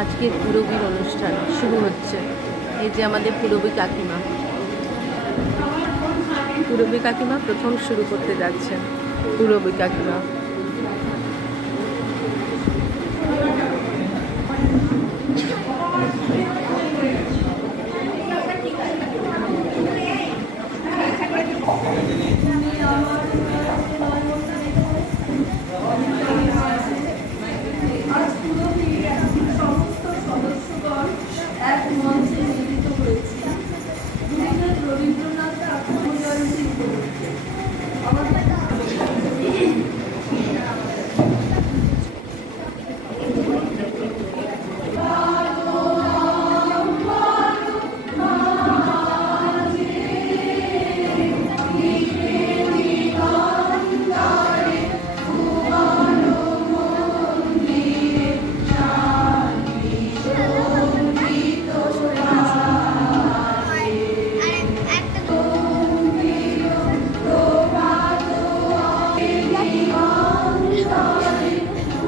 আজকে পুরবীর অনুষ্ঠান শুরু হচ্ছে। এই যে আমাদের পুরবী কাকিমা প্রথম শুরু করতে যাচ্ছেন। পুরবী কাকিমা